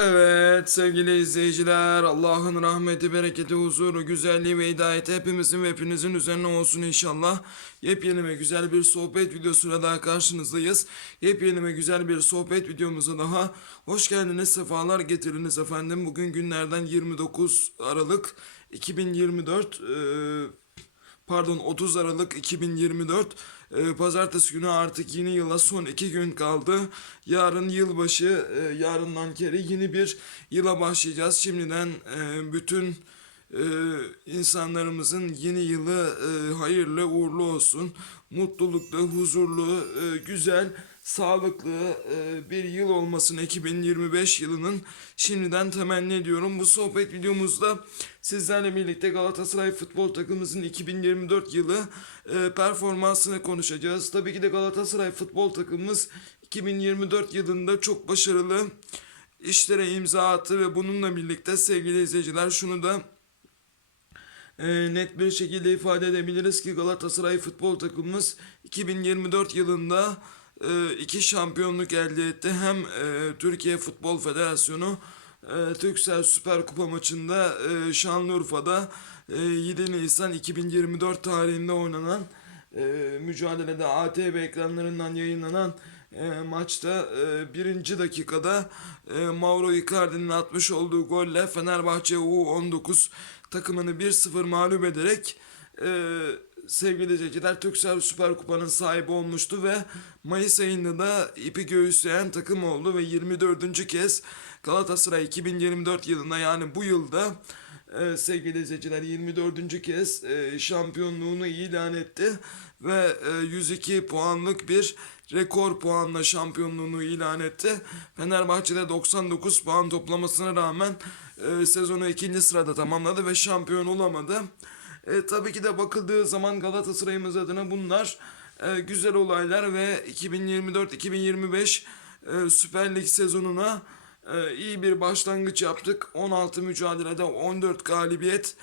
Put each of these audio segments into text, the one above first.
Evet sevgili izleyiciler Allah'ın rahmeti, bereketi, huzuru, güzelliği ve hidayeti hepimizin ve hepinizin üzerine olsun inşallah. Yepyeni ve güzel bir sohbet videosuyla daha karşınızdayız. Yepyeni ve güzel bir sohbet videomuza daha hoş geldiniz, sefalar getiriniz efendim. Bugün günlerden 29 Aralık 2024 eee pardon 30 Aralık 2024 e, pazartesi günü artık yeni yıla son iki gün kaldı. Yarın yılbaşı e, yarından kere yeni bir yıla başlayacağız. Şimdiden e, bütün e, insanlarımızın yeni yılı e, hayırlı uğurlu olsun. Mutluluklu, huzurlu, e, güzel, sağlıklı e, bir yıl olmasını 2025 yılının şimdiden temenni ediyorum. Bu sohbet videomuzda sizlerle birlikte Galatasaray futbol takımımızın 2024 yılı e, performansını konuşacağız. Tabii ki de Galatasaray futbol takımımız 2024 yılında çok başarılı işlere imza attı ve bununla birlikte sevgili izleyiciler şunu da e, net bir şekilde ifade edebiliriz ki Galatasaray futbol takımımız 2024 yılında iki şampiyonluk elde etti. Hem e, Türkiye Futbol Federasyonu e, Türksel Süper Kupa maçında e, Şanlıurfa'da e, 7 Nisan 2024 tarihinde oynanan mücadelede ATV ekranlarından yayınlanan maçta birinci dakikada Mauro Icardi'nin atmış olduğu golle Fenerbahçe U19 takımını 1-0 mağlup ederek sevgili izleyiciler Türksel Süper Kupa'nın sahibi olmuştu ve Mayıs ayında da ipi göğüsleyen takım oldu ve 24. kez Galatasaray 2024 yılında yani bu yılda e, sevgili izleyiciler 24. kez e, şampiyonluğunu ilan etti ve e, 102 puanlık bir rekor puanla şampiyonluğunu ilan etti. Fenerbahçe'de 99 puan toplamasına rağmen e, sezonu ikinci sırada tamamladı ve şampiyon olamadı. E, tabii ki de bakıldığı zaman Galatasaray'ımız adına bunlar e, güzel olaylar ve 2024-2025 e, Süper Lig sezonuna e, iyi bir başlangıç yaptık. 16 mücadelede 14 galibiyet,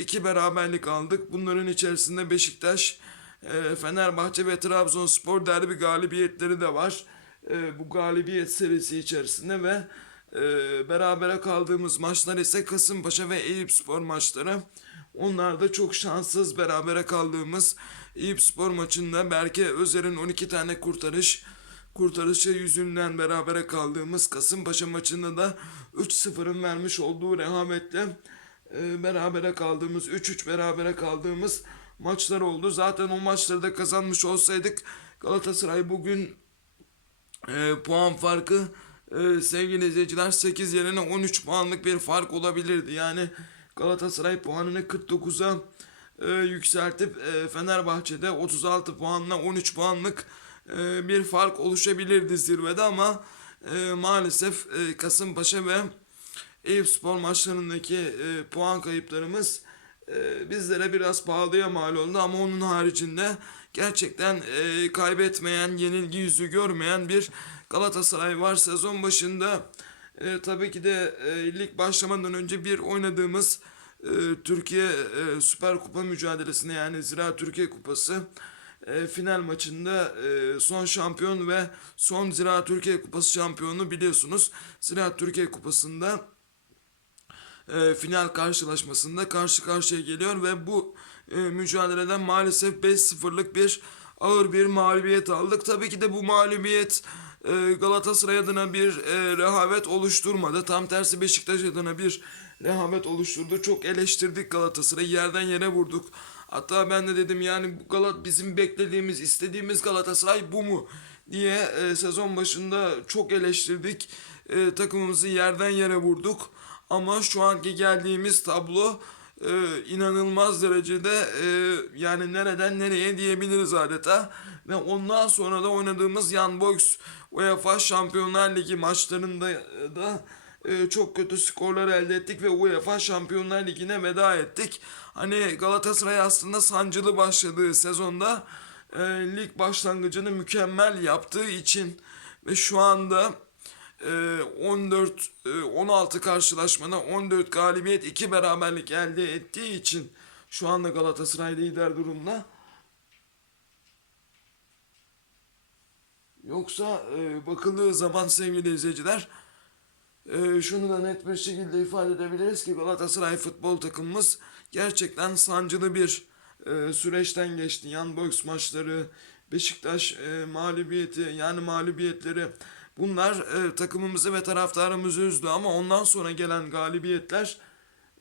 2 beraberlik aldık. Bunların içerisinde Beşiktaş, e, Fenerbahçe ve Trabzonspor derbi galibiyetleri de var. E, bu galibiyet serisi içerisinde ve e, berabere kaldığımız maçlar ise Kasımpaşa ve Eyüpspor maçları. Onlar da çok şanssız berabere kaldığımız Eyüpspor maçında Berke Özer'in 12 tane kurtarış kurtarışı yüzünden berabere kaldığımız Kasımpaşa maçında da 3-0'ın vermiş olduğu rehametle e, berabere kaldığımız 3-3 berabere kaldığımız maçlar oldu. Zaten o maçları da kazanmış olsaydık Galatasaray bugün e, puan farkı e, sevgili izleyiciler 8 yerine 13 puanlık bir fark olabilirdi. Yani Galatasaray puanını 49'a e, yükseltip e, Fenerbahçe'de 36 puanla 13 puanlık e, bir fark oluşabilirdi zirvede ama e, maalesef e, Kasımpaşa ve Eyüpspor maçlarındaki e, puan kayıplarımız e, bizlere biraz pahalıya mal oldu ama onun haricinde gerçekten e, kaybetmeyen, yenilgi yüzü görmeyen bir Galatasaray var. Sezon başında e, tabii ki de e, lig başlamadan önce bir oynadığımız e, Türkiye e, Süper Kupa mücadelesine yani Zira Türkiye Kupası e, final maçında e, son şampiyon ve son Zira Türkiye Kupası şampiyonu biliyorsunuz. Zira Türkiye Kupası'nda e, final karşılaşmasında karşı karşıya geliyor ve bu e, mücadeleden maalesef 5-0'lık bir ağır bir mağlubiyet aldık. Tabii ki de bu mağlubiyet e, Galatasaray adına bir e, rehavet oluşturmadı. Tam tersi Beşiktaş adına bir rehavet oluşturdu. Çok eleştirdik Galatasaray'ı. Yerden yere vurduk. Hatta ben de dedim yani Galat bizim beklediğimiz, istediğimiz Galatasaray bu mu diye e, sezon başında çok eleştirdik. E, takımımızı yerden yere vurduk. Ama şu anki geldiğimiz tablo e, inanılmaz derecede e, yani nereden nereye diyebiliriz adeta. Ve ondan sonra da oynadığımız Young Boys UEFA Şampiyonlar Ligi maçlarında da e, çok kötü skorlar elde ettik ve UEFA Şampiyonlar Ligi'ne veda ettik. Hani Galatasaray aslında sancılı başladığı sezonda e, lig başlangıcını mükemmel yaptığı için ve şu anda 14 e, 16 karşılaşmada 14 galibiyet 2 beraberlik elde ettiği için şu anda Galatasaray lider durumda. Yoksa e, bakıldığı zaman sevgili izleyiciler e, şunu da net bir şekilde ifade edebiliriz ki Galatasaray futbol takımımız gerçekten sancılı bir e, süreçten geçti. Yan box maçları, Beşiktaş e, mağlubiyeti yani mağlubiyetleri bunlar e, takımımızı ve taraftarımızı üzdü ama ondan sonra gelen galibiyetler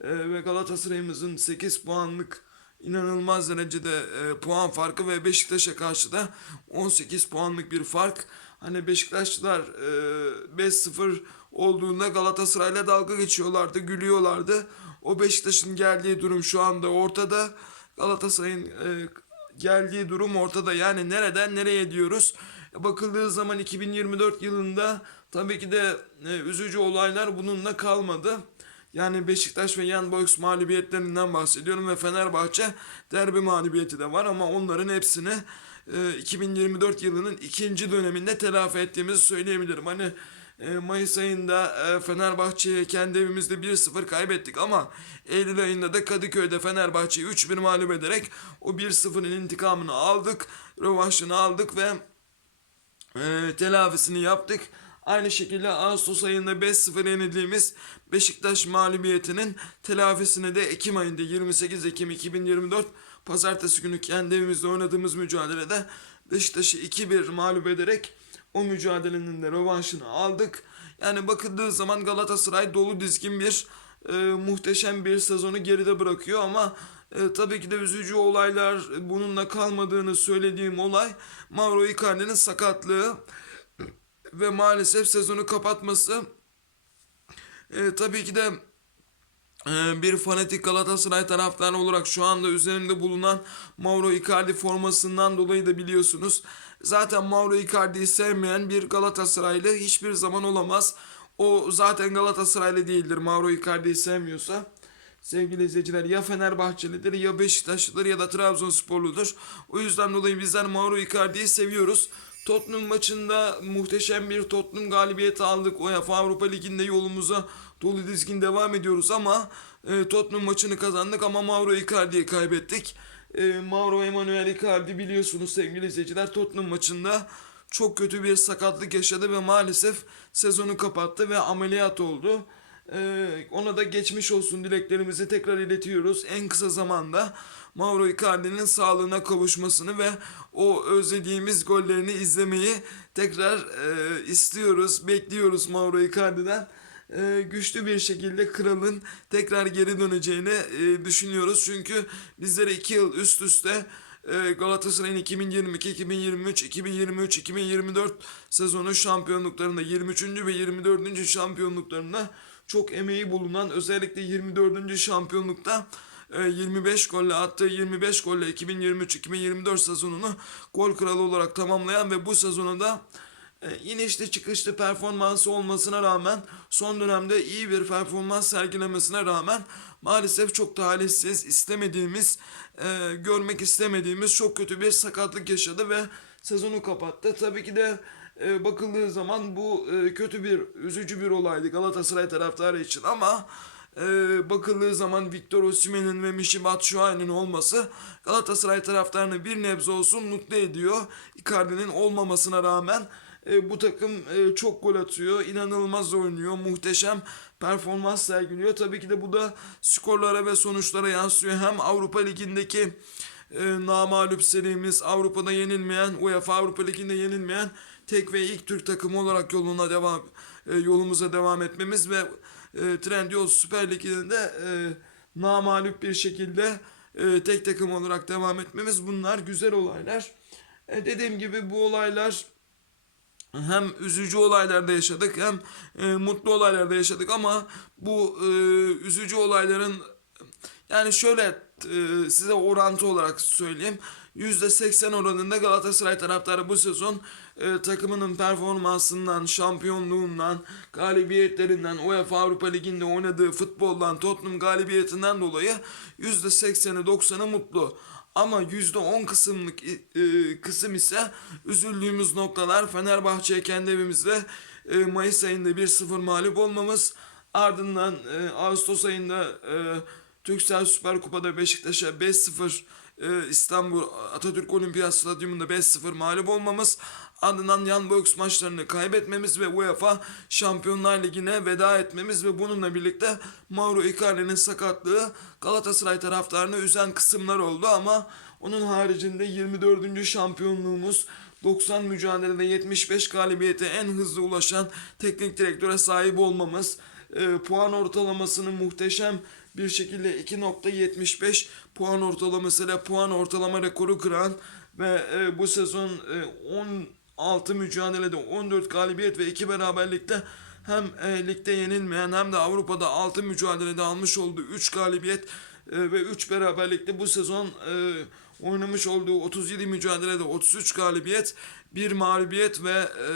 e, ve Galatasaray'ımızın 8 puanlık inanılmaz derecede e, puan farkı ve Beşiktaş'a karşı da 18 puanlık bir fark. Hani Beşiktaşlılar e, 5-0 olduğunda Galatasaray'la dalga geçiyorlardı, gülüyorlardı. O Beşiktaş'ın geldiği durum şu anda ortada. Galatasaray'ın e, geldiği durum ortada. Yani nereden nereye diyoruz. Bakıldığı zaman 2024 yılında tabii ki de e, üzücü olaylar bununla kalmadı. Yani Beşiktaş ve Young Boys mağlubiyetlerinden bahsediyorum ve Fenerbahçe derbi mağlubiyeti de var ama onların hepsini e, 2024 yılının ikinci döneminde telafi ettiğimizi söyleyebilirim. Hani e, Mayıs ayında e, Fenerbahçe'ye kendi evimizde 1-0 kaybettik ama Eylül ayında da Kadıköy'de Fenerbahçe'yi 3-1 mağlup ederek o 1-0'ın intikamını aldık, rövanşını aldık ve e, telafisini yaptık. Aynı şekilde Ağustos ayında 5-0 yenildiğimiz Beşiktaş mağlubiyetinin telafisini de Ekim ayında 28 Ekim 2024 Pazartesi günü kendi evimizde oynadığımız mücadelede Beşiktaş'ı 2-1 mağlup ederek o mücadelenin de rövanşını aldık. Yani bakıldığı zaman Galatasaray dolu dizgin bir e, muhteşem bir sezonu geride bırakıyor ama e, tabii ki de üzücü olaylar bununla kalmadığını söylediğim olay Mauro Icardi'nin sakatlığı ve maalesef sezonu kapatması. E, tabii ki de e, bir fanatik Galatasaray taraftarı olarak şu anda üzerinde bulunan Mauro Icardi formasından dolayı da biliyorsunuz. Zaten Mauro Icardi'yi sevmeyen bir Galatasaraylı hiçbir zaman olamaz. O zaten Galatasaraylı değildir Mauro Icardi'yi sevmiyorsa. Sevgili izleyiciler ya Fenerbahçelidir ya Beşiktaşlıdır ya da Trabzonsporludur. O yüzden dolayı bizler Mauro Icardi'yi seviyoruz. Tottenham maçında muhteşem bir Tottenham galibiyeti aldık. UEFA Avrupa Ligi'nde yolumuza dolu dizgin devam ediyoruz ama e, Tottenham maçını kazandık ama Mauro Icardi'yi kaybettik. E, Mauro Emanuel Icardi biliyorsunuz sevgili izleyiciler Tottenham maçında çok kötü bir sakatlık yaşadı ve maalesef sezonu kapattı ve ameliyat oldu. Ee, ona da geçmiş olsun dileklerimizi tekrar iletiyoruz. En kısa zamanda Mauro Icardi'nin sağlığına kavuşmasını ve o özlediğimiz gollerini izlemeyi tekrar e, istiyoruz, bekliyoruz Mauro Icardi'den. E, güçlü bir şekilde kralın tekrar geri döneceğini e, düşünüyoruz. Çünkü bizlere iki yıl üst üste e, Galatasaray'ın 2022, 2023, 2023, 2024 sezonu şampiyonluklarında 23. ve 24. şampiyonluklarında çok emeği bulunan özellikle 24. şampiyonlukta e, 25 golle attığı 25 golle 2023-2024 sezonunu gol kralı olarak tamamlayan ve bu sezonu da e, inişli çıkışlı performansı olmasına rağmen son dönemde iyi bir performans sergilemesine rağmen maalesef çok talihsiz istemediğimiz e, görmek istemediğimiz çok kötü bir sakatlık yaşadı ve sezonu kapattı. Tabii ki de e, bakıldığı zaman bu e, kötü bir üzücü bir olaydı Galatasaray taraftarı için ama e, bakıldığı zaman Victor Osimhen'in ve Michy Batshuayi'nin olması Galatasaray taraftarını bir nebze olsun mutlu ediyor. Icardi'nin olmamasına rağmen e, bu takım e, çok gol atıyor, inanılmaz oynuyor, muhteşem performans sergiliyor. Tabii ki de bu da skorlara ve sonuçlara yansıyor. Hem Avrupa Ligi'ndeki e, namalüp serimiz, Avrupa'da yenilmeyen, UEFA Avrupa Ligi'nde yenilmeyen tek ve ilk Türk takımı olarak yoluna devam e, yolumuza devam etmemiz ve e, Trendyol Süper Ligi'nde de e, namalüp bir şekilde e, tek takım olarak devam etmemiz bunlar güzel olaylar. E, dediğim gibi bu olaylar hem üzücü olaylarda yaşadık hem e, mutlu olaylarda yaşadık ama bu e, üzücü olayların yani şöyle e, size orantı olarak söyleyeyim. %80 oranında Galatasaray taraftarı bu sezon e, takımının performansından, şampiyonluğundan, galibiyetlerinden, UEFA Avrupa Ligi'nde oynadığı futboldan, Tottenham galibiyetinden dolayı %80'i 90'ı mutlu. Ama %10 kısımlık e, kısım ise üzüldüğümüz noktalar Fenerbahçe'ye kendi evimizde e, Mayıs ayında 1-0 mağlup olmamız. Ardından e, Ağustos ayında e, Türksel Süper Kupa'da Beşiktaş'a 5-0 e, İstanbul Atatürk Olimpiyat Stadyumunda 5-0 mağlup olmamız ardından yan boks maçlarını kaybetmemiz ve UEFA Şampiyonlar Ligi'ne veda etmemiz ve bununla birlikte Mauro Icardi'nin sakatlığı Galatasaray taraftarını üzen kısımlar oldu ama onun haricinde 24. şampiyonluğumuz 90 mücadelede 75 galibiyete en hızlı ulaşan teknik direktöre sahip olmamız, e, puan ortalamasını muhteşem bir şekilde 2.75 puan ortalamasıyla puan ortalama rekoru kıran ve e, bu sezon e, 16 mücadelede 14 galibiyet ve 2 beraberlikte hem e, ligde yenilmeyen hem de Avrupa'da 6 mücadelede almış olduğu 3 galibiyet e, ve 3 beraberlikte bu sezon e, oynamış olduğu 37 mücadelede 33 galibiyet, 1 mağlubiyet ve e,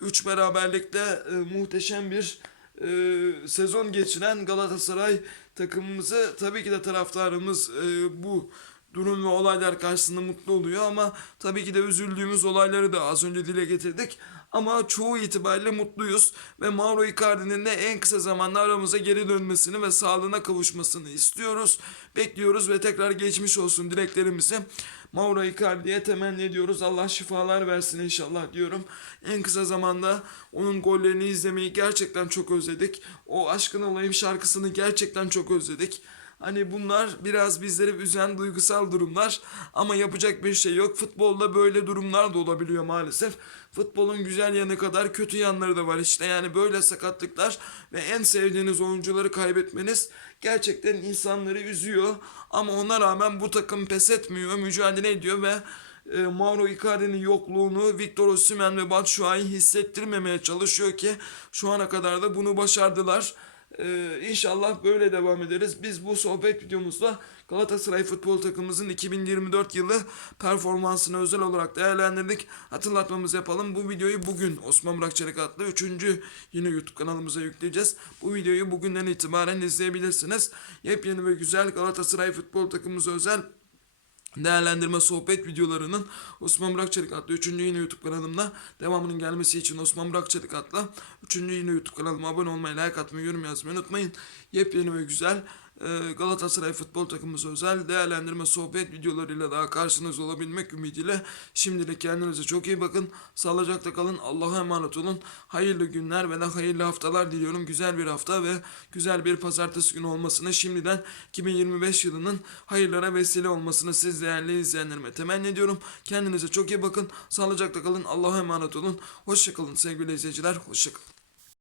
3 beraberlikle e, muhteşem bir e, sezon geçiren Galatasaray takımımızı tabii ki de taraftarımız e, bu durum ve olaylar karşısında mutlu oluyor ama tabii ki de üzüldüğümüz olayları da az önce dile getirdik. Ama çoğu itibariyle mutluyuz ve Mauro Icardi'nin de en kısa zamanda aramıza geri dönmesini ve sağlığına kavuşmasını istiyoruz. Bekliyoruz ve tekrar geçmiş olsun dileklerimizi Mauro Icardi'ye temenni ediyoruz. Allah şifalar versin inşallah diyorum. En kısa zamanda onun gollerini izlemeyi gerçekten çok özledik. O Aşkın Olayım şarkısını gerçekten çok özledik. Hani bunlar biraz bizleri üzen duygusal durumlar ama yapacak bir şey yok. Futbolda böyle durumlar da olabiliyor maalesef. Futbolun güzel yanı kadar kötü yanları da var işte. Yani böyle sakatlıklar ve en sevdiğiniz oyuncuları kaybetmeniz gerçekten insanları üzüyor. Ama ona rağmen bu takım pes etmiyor, mücadele ediyor ve e, Mauro Icardi'nin yokluğunu Victor Osimhen ve Batshuayi hissettirmemeye çalışıyor ki şu ana kadar da bunu başardılar. Ee, inşallah böyle devam ederiz. Biz bu sohbet videomuzda Galatasaray futbol takımımızın 2024 yılı performansını özel olarak değerlendirdik. Hatırlatmamızı yapalım. Bu videoyu bugün Osman Burak Çelik adlı 3. yine YouTube kanalımıza yükleyeceğiz. Bu videoyu bugünden itibaren izleyebilirsiniz. Yepyeni ve güzel Galatasaray futbol takımımıza özel değerlendirme sohbet videolarının Osman Burak Çelik adlı 3. yine YouTube kanalımda devamının gelmesi için Osman Burak Çelik adlı 3. yine YouTube kanalıma abone olmayı, like atmayı, yorum yazmayı unutmayın. Yepyeni ve güzel Galatasaray futbol takımımıza özel değerlendirme sohbet videolarıyla daha karşınızda olabilmek ümidiyle şimdilik kendinize çok iyi bakın. Sağlıcakla kalın. Allah'a emanet olun. Hayırlı günler ve de hayırlı haftalar diliyorum. Güzel bir hafta ve güzel bir pazartesi günü olmasını şimdiden 2025 yılının hayırlara vesile olmasını siz değerli izleyenlerime temenni ediyorum. Kendinize çok iyi bakın. Sağlıcakla kalın. Allah'a emanet olun. Hoşçakalın sevgili izleyiciler. Hoşçakalın.